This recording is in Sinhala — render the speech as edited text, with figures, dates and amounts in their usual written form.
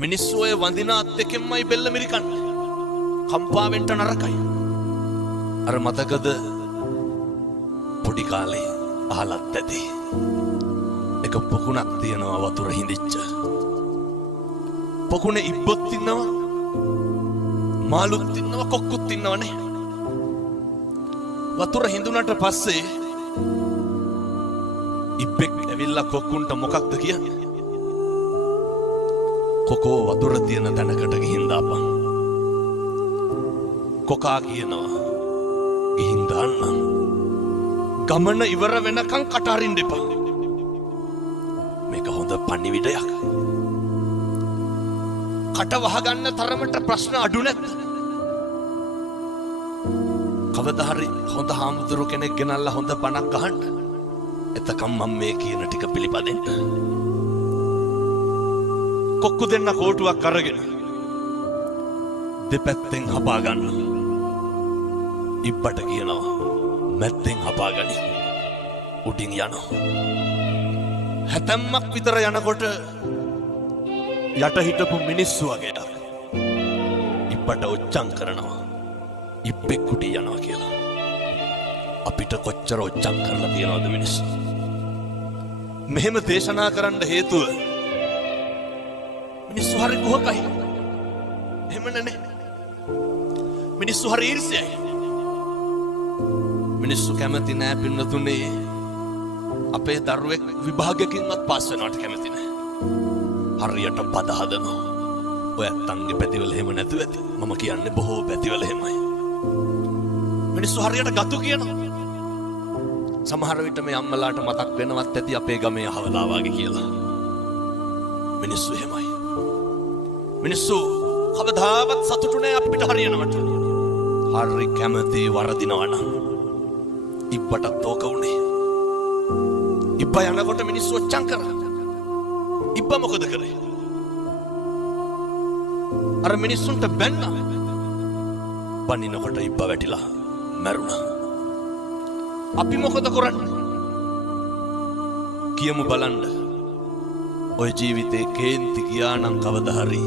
මිනිස්සු ඔය වඳින අත් දෙකෙන්මයි බෙල්ල මිරිකන්නේ. කම්පාවෙන්ට නරකයි. අර මතකද පොඩි කාලේ අහලත් ඇති. එක පොකුණක් තියෙනවා වතුර හිඳිච්ච. පොකුණේ ඉබ්බොත් ඉන්නවා, මාළුත් ඉන්නවා, කොක්කුත් ඉන්නවනේ. වතුර හිඳුනට පස්සේ ඉබ්බෙක් ඇවිල්ලා කොක්කුන්ට මොකක්ද කියන්නේ? කොකෝ වතුර තියෙන තැනකට ගිහින් දාපන්. කොකා කියනවා ගිහින් දාන්නම්. ගමන ඉවර වෙනකන් කට අරින්න එපා. මේක හොඳ පණිවිඩයක්. කට වහගන්න තරමට ප්‍රශ්න අඩු නැද්ද? කවදා හරි හොඳ හාමුදුරු කෙනෙක් ගෙනල්ලා හොඳ බණක් අහන්න. එතකම් මම මේ කියන ටික පිළිපදින්න. කොක්කු දෙන්න කෝටුවක් අරගෙන දෙපැත්තෙන් හපා ගන්න. ඉබ්බට කියනවා මැත්තෙන් හපා ගනි. උඩින් යනවා. හැතැම්මක් විතර යනකොට යට හිටපු මිනිස්සු වගේ ඉබ්බට ඔච්චම් කරනවා. ඉබ්බෙක් කුටි යනවා කියලා. අපිට කොච්චර ඔච්චම් කරලා තියනවද මිනිස්සු? මෙහෙම දේශනා කරන්න හේතුව මිනිස්සු හරි කුහකයි. එහෙම නැනේ. මිනිස්සු හරි ඊර්ෂ්‍යයි. මිනිස්සු කැමති නෑ පින්නතුනේ අපේ දරුවෙක් විභාගයකින්වත් පාස් වෙනවට කැමති නෑ. හරියට පද හදනවා. ඔය අත්තන්ගේ පැතිවල එහෙම නැතුව ඇති. මම කියන්නේ බොහෝ පැතිවල එහෙමයි. මිනිස්සු හරියට ගතු කියනවා. සමහර විට මේ අම්මලාට මතක් වෙනවත් ඇති අපේ ගමේ අහවලා වගේ කියලා. මිනිස්සු එහෙමයි. මිනිස්සු කවදාවත් සතුටු නෑ අපිට හරියනවට. හරි කැමති වරදිනවා නම්. ඉබ්බටත් ඕක උනේ. ඉබ්බා යනකොට මිනිස්සු ඔච්චම් කරා. ඉබ්බා මොකද කරේ? අර මිනිස්සුන්ට බැන්නා. බනිනකොට ඉබ්බා වැටිලා මැරුණා. අපි මොකද කරන්නේ? කියමු බලන්න. ඔය ජීවිතේ කේන්ති ගියා නම් කවදා හරි